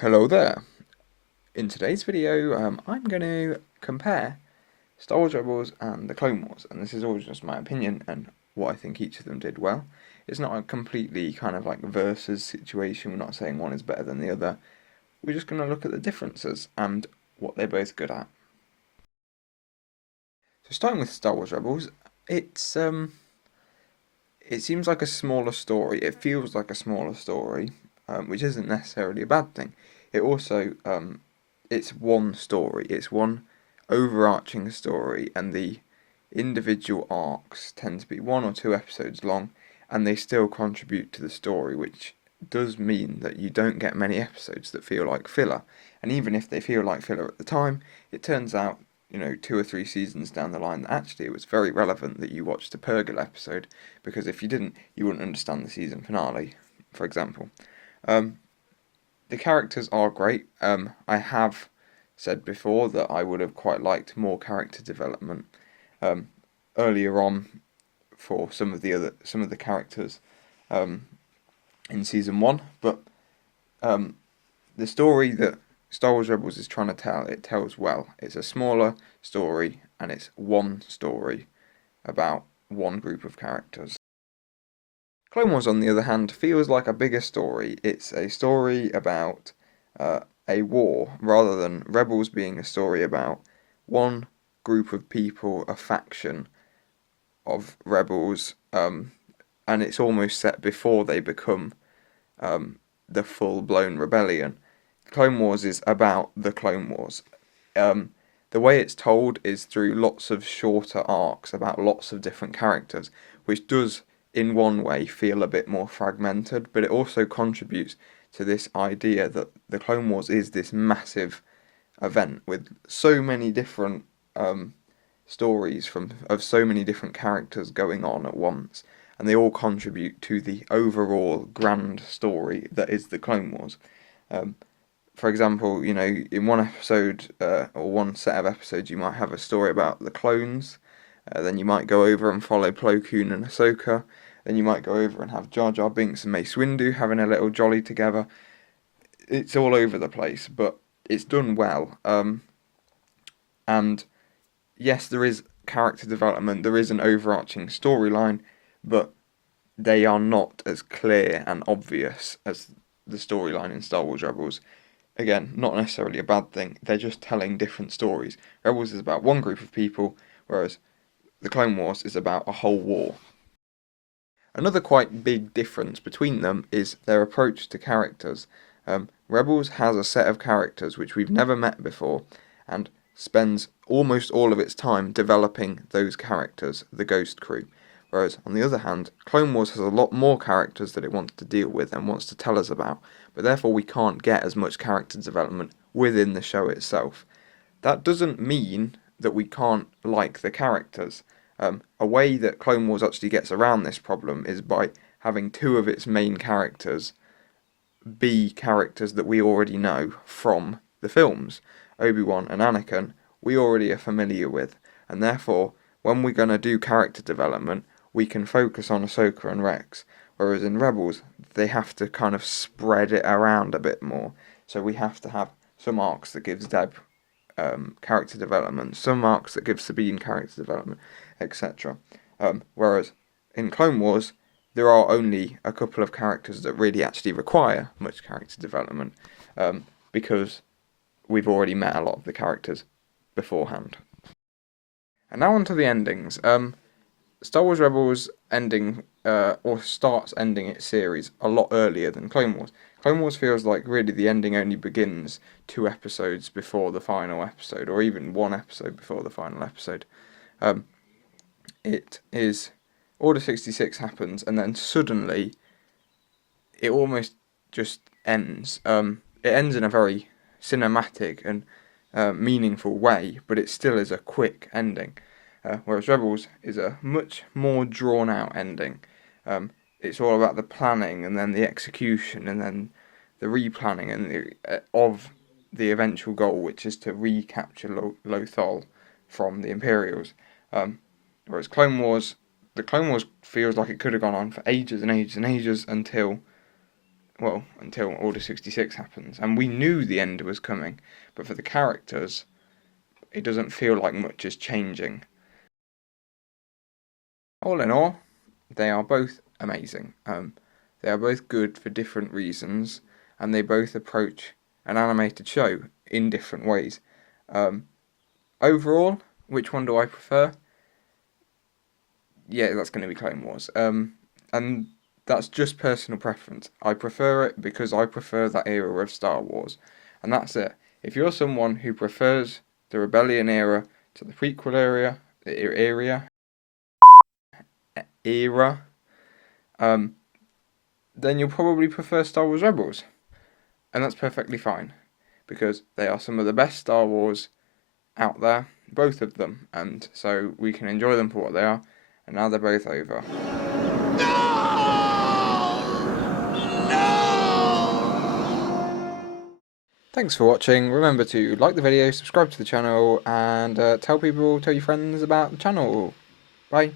Hello there. In today's video, I'm going to compare Star Wars Rebels and the Clone Wars, and this is always just my opinion and what I think each of them did well. It's not a completely kind of like versus situation. We're not saying one is better than the other. We're just going to look at the differences and what they're both good at. So starting with Star Wars Rebels, it's it seems like a smaller story. It feels like a smaller story, which isn't necessarily a bad thing. It also it's one story. It's one overarching story, and the individual arcs tend to be 1 or 2 episodes long, and they still contribute to the story, which does mean that you don't get many episodes that feel like filler. And even if they feel like filler at the time, it turns out, 2 or 3 seasons down the line, that actually it was very relevant that you watched a Purrgil episode, because if you didn't, you wouldn't understand the season finale, for example. Um, the characters are great. I have said before that I would have quite liked more character development um, earlier on for some of the characters um, in season one, but um, the story that Star Wars Rebels is trying to tell, it tells well. It's a smaller story, and it's one story about one group of characters. Clone Wars, on the other hand, feels like a bigger story. It's a story about a war, rather than Rebels being a story about one group of people, a faction of rebels, and it's almost set before they become the full-blown rebellion. Clone Wars is about the Clone Wars. Um, the way it's told is through lots of shorter arcs about lots of different characters, which does, in one way, feel a bit more fragmented, but it also contributes to this idea that the Clone Wars is this massive event with so many different stories of so many different characters going on at once, and they all contribute to the overall grand story that is the Clone Wars. Um, for example, in one episode or one set of episodes, you might have a story about the clones. Then you might go over and follow Plo Koon and Ahsoka. Then you might go over and have Jar Jar Binks and Mace Windu having a little jolly together. It's all over the place, but it's done well. And yes, there is character development. There is an overarching storyline, but they are not as clear and obvious as the storyline in Star Wars Rebels. Again, not necessarily a bad thing. They're just telling different stories. Rebels is about one group of people, whereas the Clone Wars is about a whole war. Another quite big difference between them is their approach to characters. Rebels has a set of characters which we've never met before, and spends almost all of its time developing those characters, the Ghost Crew. Whereas, on the other hand, Clone Wars has a lot more characters that it wants to deal with and wants to tell us about, but therefore we can't get as much character development within the show itself. That doesn't mean that we can't like the characters. A way that Clone Wars actually gets around this problem is by having two of its main characters be characters that we already know from the films. Obi-Wan and Anakin, we already are familiar with, and therefore, when we're going to do character development, we can focus on Ahsoka and Rex, whereas in Rebels, they have to kind of spread it around a bit more. So we have to have some arcs that gives Deb character development, some arcs that give Sabine character development, etc. Whereas in Clone Wars, there are only a couple of characters that really actually require much character development, because we've already met a lot of the characters beforehand. And now on to the endings. Star Wars Rebels ending, or starts ending its series a lot earlier than Clone Wars. Clone Wars feels like really the ending only begins 2 episodes before the final episode, or even 1 episode before the final episode. Um, it is Order 66 happens, and then suddenly it almost just ends. It ends in a very cinematic and meaningful way, but it still is a quick ending. Whereas Rebels is a much more drawn out ending. It's all about the planning and then the execution and then the replanning and of the eventual goal, which is to recapture Lothal from the Imperials. Whereas the Clone Wars feels like it could have gone on for ages and ages and ages until well, until Order 66 happens, and we knew the end was coming, but for the characters, it doesn't feel like much is changing. All in all, they are both amazing. They are both good for different reasons, and they both approach an animated show in different ways. Overall, which one do I prefer? Yeah, that's going to be Clone Wars. And that's just personal preference. I prefer it because I prefer that era of Star Wars, and that's it. If you're someone who prefers the Rebellion era to the prequel era, then you'll probably prefer Star Wars Rebels, and that's perfectly fine because they are some of the best Star Wars out there, both of them, and so we can enjoy them for what they are. And now they're both over. Thanks for watching. Remember to like the video, subscribe to the channel, and tell your friends about the channel. Bye.